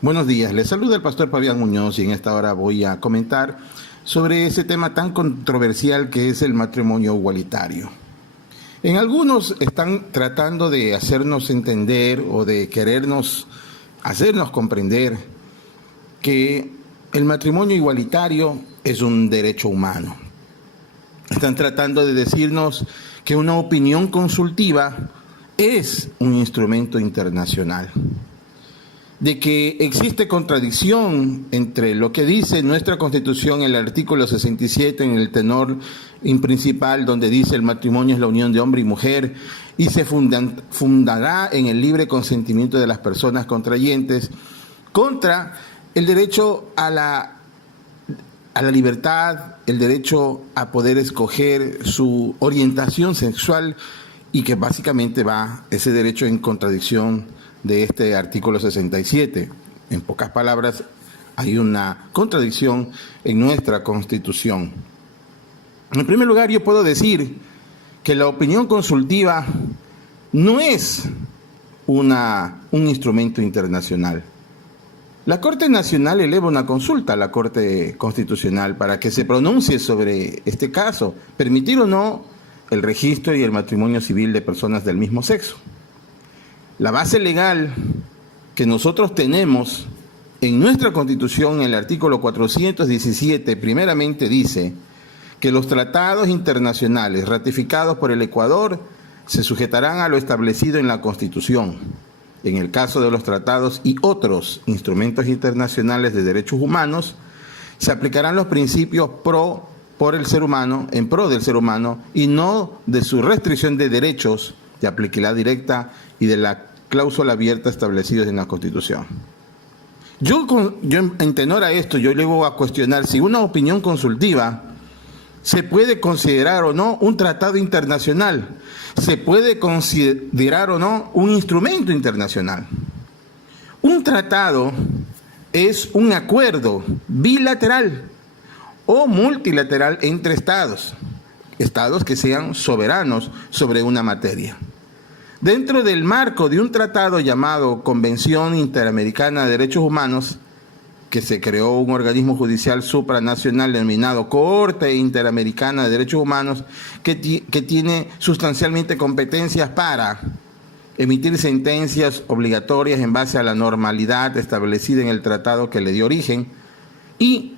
Buenos días, les saluda el pastor Fabián Muñoz y en esta hora voy a comentar sobre ese tema tan controversial que es el matrimonio igualitario. En algunos están tratando de hacernos entender o de hacernos comprender que el matrimonio igualitario es un derecho humano. Están tratando de decirnos que una opinión consultiva es un instrumento internacional, de que existe contradicción entre lo que dice nuestra Constitución en el artículo 67, en el tenor principal, donde dice el matrimonio es la unión de hombre y mujer y se fundará en el libre consentimiento de las personas contrayentes, contra el derecho a la libertad, el derecho a poder escoger su orientación sexual, y que básicamente va ese derecho en contradicción de este artículo 67. En pocas palabras, hay una contradicción en nuestra Constitución. En primer lugar, yo puedo decir que la opinión consultiva no es un instrumento internacional. La Corte Nacional eleva una consulta a la Corte Constitucional para que se pronuncie sobre este caso, permitir o no el registro y el matrimonio civil de personas del mismo sexo. La base legal que nosotros tenemos en nuestra Constitución, en el artículo 417, primeramente dice que los tratados internacionales ratificados por el Ecuador se sujetarán a lo establecido en la Constitución. En el caso de los tratados y otros instrumentos internacionales de derechos humanos, se aplicarán los principios en pro del ser humano y no de su restricción de derechos de aplicabilidad directa y de la cláusula abierta establecidos en la Constitución. Yo en tenor a esto, yo le voy a cuestionar si una opinión consultiva se puede considerar o no un tratado internacional, se puede considerar o no un instrumento internacional. Un tratado es un acuerdo bilateral o multilateral entre estados que sean soberanos sobre una materia. Dentro del marco de un tratado llamado Convención Interamericana de Derechos Humanos, que se creó un organismo judicial supranacional denominado Corte Interamericana de Derechos Humanos, que tiene sustancialmente competencias para emitir sentencias obligatorias en base a la normalidad establecida en el tratado que le dio origen, y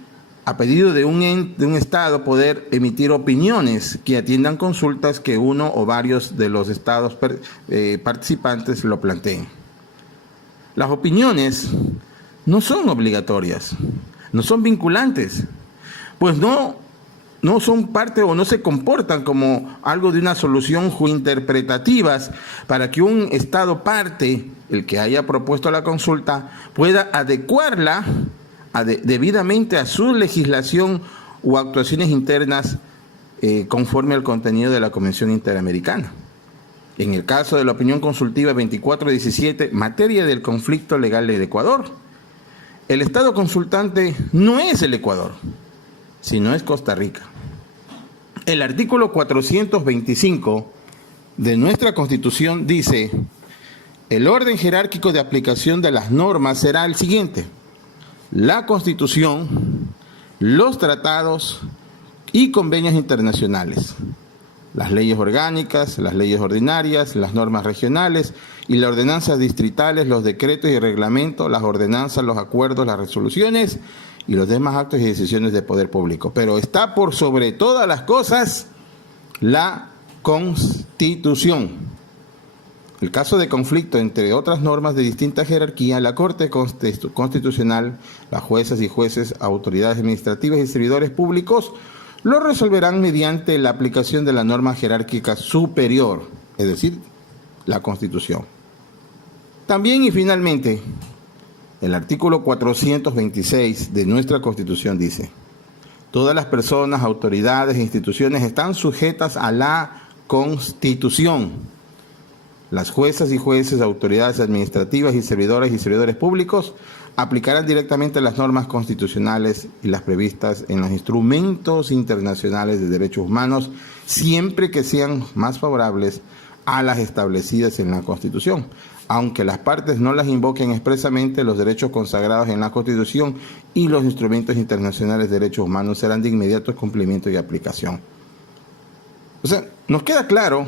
a pedido de un Estado poder emitir opiniones que atiendan consultas que uno o varios de los Estados participantes lo planteen. Las opiniones no son obligatorias, no son vinculantes, pues no son parte o no se comportan como algo de una solución interpretativas para que un Estado parte, el que haya propuesto la consulta, pueda adecuarla debidamente a su legislación o actuaciones internas conforme al contenido de la Convención Interamericana. En el caso de la opinión consultiva 2417, materia del conflicto legal del Ecuador, el Estado consultante no es el Ecuador, sino es Costa Rica. El artículo 425 de nuestra Constitución dice: el orden jerárquico de aplicación de las normas será el siguiente: la Constitución, los tratados y convenios internacionales, las leyes orgánicas, las leyes ordinarias, las normas regionales y las ordenanzas distritales, los decretos y reglamentos, las ordenanzas, los acuerdos, las resoluciones y los demás actos y decisiones de poder público. Pero está por sobre todas las cosas la Constitución. El caso de conflicto entre otras normas de distinta jerarquía, la Corte Constitucional, las juezas y jueces, autoridades administrativas y servidores públicos lo resolverán mediante la aplicación de la norma jerárquica superior, es decir, la Constitución. También y finalmente, el artículo 426 de nuestra Constitución dice: todas las personas, autoridades e instituciones están sujetas a la Constitución. Las juezas y jueces, autoridades administrativas y servidores públicos aplicarán directamente las normas constitucionales y las previstas en los instrumentos internacionales de derechos humanos, siempre que sean más favorables a las establecidas en la Constitución. aunque las partes no las invoquen expresamente, los derechos consagrados en la Constitución y los instrumentos internacionales de derechos humanos serán de inmediato cumplimiento y aplicación. O sea, nos queda claro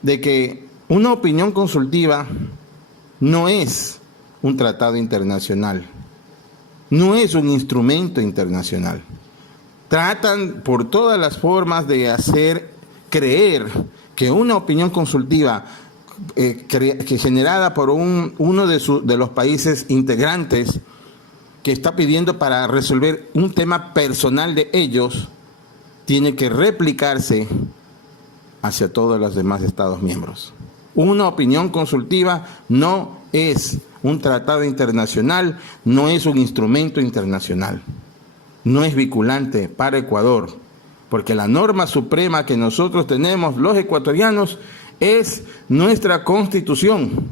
de que una opinión consultiva no es un tratado internacional, no es un instrumento internacional. Tratan por todas las formas de hacer creer que una opinión consultiva que generada por uno de los países integrantes que está pidiendo para resolver un tema personal de ellos, tiene que replicarse hacia todos los demás Estados miembros. Una opinión consultiva no es un tratado internacional, no es un instrumento internacional, no es vinculante para Ecuador, porque la norma suprema que nosotros tenemos, los ecuatorianos, es nuestra Constitución,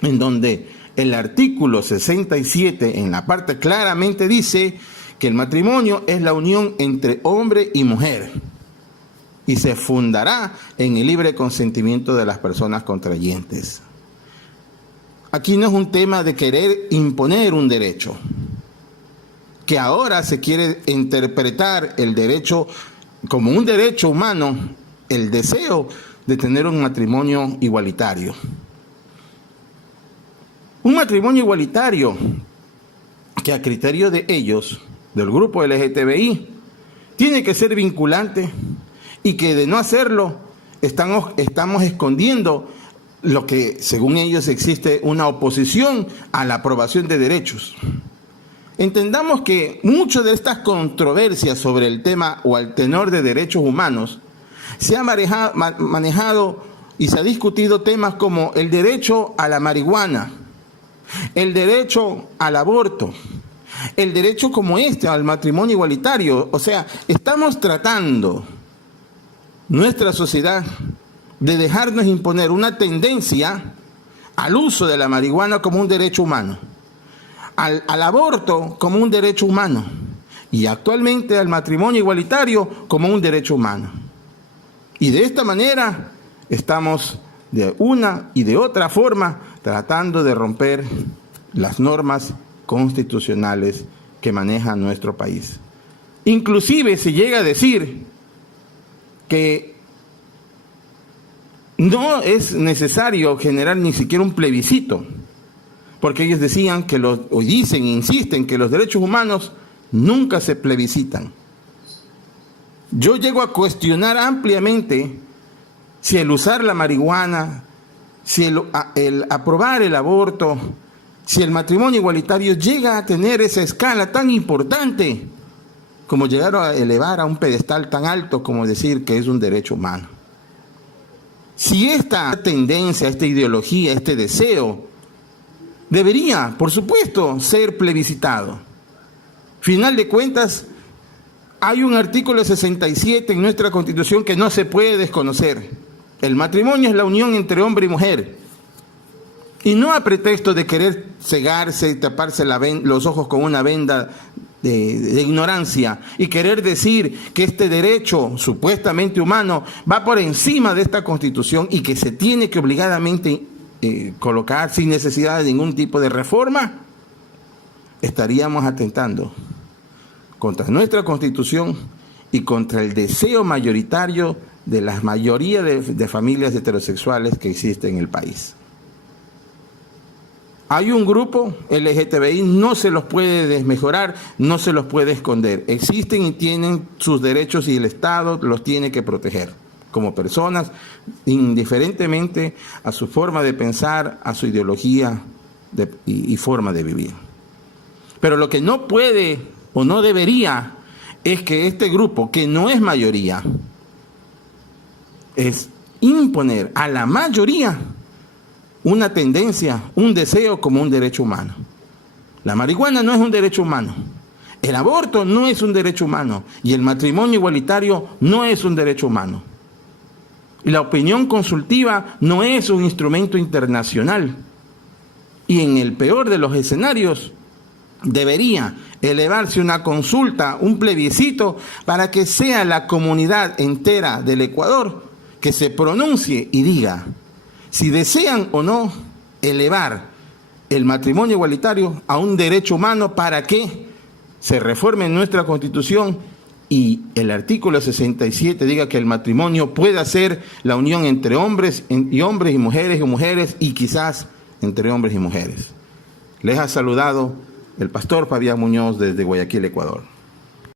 en donde el artículo 67 en la parte claramente dice que el matrimonio es la unión entre hombre y mujer y se fundará en el libre consentimiento de las personas contrayentes. Aquí no es un tema de querer imponer un derecho, que ahora se quiere interpretar el derecho como un derecho humano, el deseo de tener un matrimonio igualitario. Un matrimonio igualitario que a criterio de ellos, del grupo LGTBI, tiene que ser vinculante y que de no hacerlo estamos escondiendo lo que según ellos existe una oposición a la aprobación de derechos. Entendamos que muchas de estas controversias sobre el tema o al tenor de derechos humanos se ha manejado y se ha discutido temas como el derecho a la marihuana, el derecho al aborto, el derecho como al matrimonio igualitario. O sea, estamos tratando nuestra sociedad de dejarnos imponer una tendencia al uso de la marihuana como un derecho humano, al aborto como un derecho humano y actualmente al matrimonio igualitario como un derecho humano. Y de esta manera estamos de una y de otra forma tratando de romper las normas constitucionales que maneja nuestro país. Inclusive se llega a decir que no es necesario generar ni siquiera un plebiscito, porque ellos decían que insisten que los derechos humanos nunca se plebiscitan. Yo llego a cuestionar ampliamente si el usar la marihuana, si el aprobar el aborto, si el matrimonio igualitario llega a tener esa escala tan importante como llegar a elevar a un pedestal tan alto como decir que es un derecho humano. Si esta tendencia, esta ideología, este deseo debería, por supuesto, ser plebiscitado. Final de cuentas, hay un artículo 67 en nuestra Constitución que no se puede desconocer. El matrimonio es la unión entre hombre y mujer. Y no a pretexto de querer cegarse y taparse los ojos con una venda de ignorancia y querer decir que este derecho supuestamente humano va por encima de esta Constitución y que se tiene que obligadamente colocar sin necesidad de ningún tipo de reforma, estaríamos atentando contra nuestra Constitución y contra el deseo mayoritario de la mayoría de familias heterosexuales que existen en el país. Hay un grupo LGTBI, no se los puede desmejorar, no se los puede esconder. Existen y tienen sus derechos y el Estado los tiene que proteger como personas, indiferentemente a su forma de pensar, a su ideología y forma de vivir. Pero lo que no puede o no debería es que este grupo, que no es mayoría, es imponer a la mayoría una tendencia, un deseo como un derecho humano. La marihuana no es un derecho humano, el aborto no es un derecho humano y el matrimonio igualitario no es un derecho humano. Y la opinión consultiva no es un instrumento internacional. Y en el peor de los escenarios, debería elevarse una consulta, un plebiscito, para que sea la comunidad entera del Ecuador que se pronuncie y diga si desean o no elevar el matrimonio igualitario a un derecho humano para que se reforme nuestra Constitución y el artículo 67 diga que el matrimonio pueda ser la unión entre hombres y hombres y mujeres y quizás entre hombres y mujeres. Les ha saludado el pastor Fabián Muñoz desde Guayaquil, Ecuador.